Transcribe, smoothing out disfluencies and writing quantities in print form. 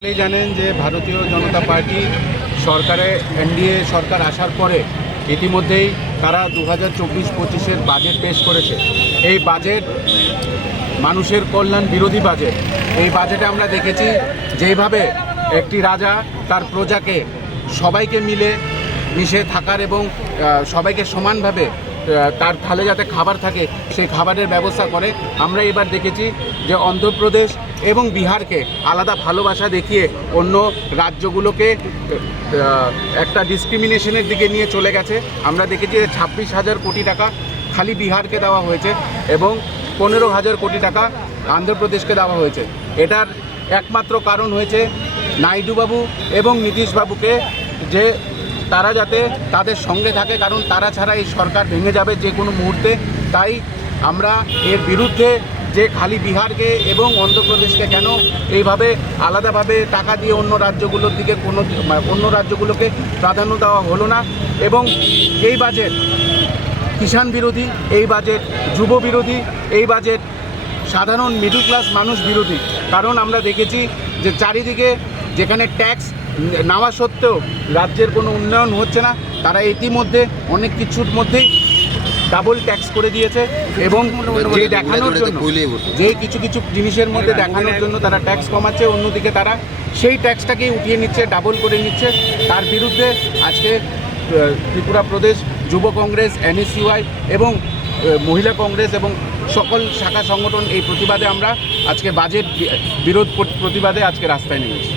সকলেই জানেন যে ভারতীয় জনতা পার্টি সরকারে এনডিএ সরকার আসার পরে ইতিমধ্যেই তারা 2024-25-এর বাজেট পেশ করেছে। এই বাজেট মানুষের কল্যাণ বিরোধী বাজেট। এই বাজেটে আমরা দেখেছি যেভাবে একটি রাজা তার প্রজাকে সবাইকে মিশে থাকার এবং সবাইকে সমানভাবে তার থালে যাতে খাবার থাকে সেই খাবারের ব্যবস্থা করে। আমরা এবার দেখেছি যে অন্ধ্রপ্রদেশ এবং বিহারকে আলাদা ভালোবাসা দেখিয়ে অন্য রাজ্যগুলোকে একটা ডিসক্রিমিনেশনের দিকে নিয়ে চলে গেছে। আমরা দেখেছি যে 26,000 কোটি টাকা খালি বিহারকে দেওয়া হয়েছে এবং 15,000 কোটি টাকা অন্ধ্রপ্রদেশকে দেওয়া হয়েছে। এটার একমাত্র কারণ হয়েছে নাইডুবাবু এবং নীতিশবাবুকে, যে তারা যাতে তাদের সঙ্গে থাকে, কারণ তারা ছাড়া এই সরকার ভেঙে যাবে যে কোনো মুহূর্তে। তাই আমরা এর বিরুদ্ধে যে খালি বিহারকে এবং অন্ধ্রপ্রদেশকে কেন এইভাবে আলাদাভাবে টাকা দিয়ে অন্য রাজ্যগুলোকে প্রাধান্য দেওয়া হলো না। এবং এই বাজেট কিষাণ বিরোধী, এই বাজেট যুব বিরোধী, এই বাজেট সাধারণ মিডল ক্লাস মানুষ বিরোধী। কারণ আমরা দেখেছি যে চারিদিকে যেখানে ট্যাক্স নেওয়া সত্ত্বেও রাজ্যের কোনো উন্নয়ন হচ্ছে না, তারা ইতিমধ্যে অনেক কিছুর মধ্যেই ডাবল ট্যাক্স করে দিয়েছে এবং যে দেখানোর জন্য যে কিছু জিনিসের মধ্যে দেখানোর জন্য তারা ট্যাক্স কমাচ্ছে, অন্যদিকে তারা সেই ট্যাক্সটাকেই উঠিয়ে নিচ্ছে, ডাবল করে নিচ্ছে। তার বিরুদ্ধে আজকে ত্রিপুরা প্রদেশ যুব কংগ্রেস, NSUI এবং মহিলা কংগ্রেস এবং সকল শাখা সংগঠন এই প্রতিবাদে আমরা আজকে বাজেট বিরোধ প্রতিবাদে আজকে রাস্তায় নেমেছি।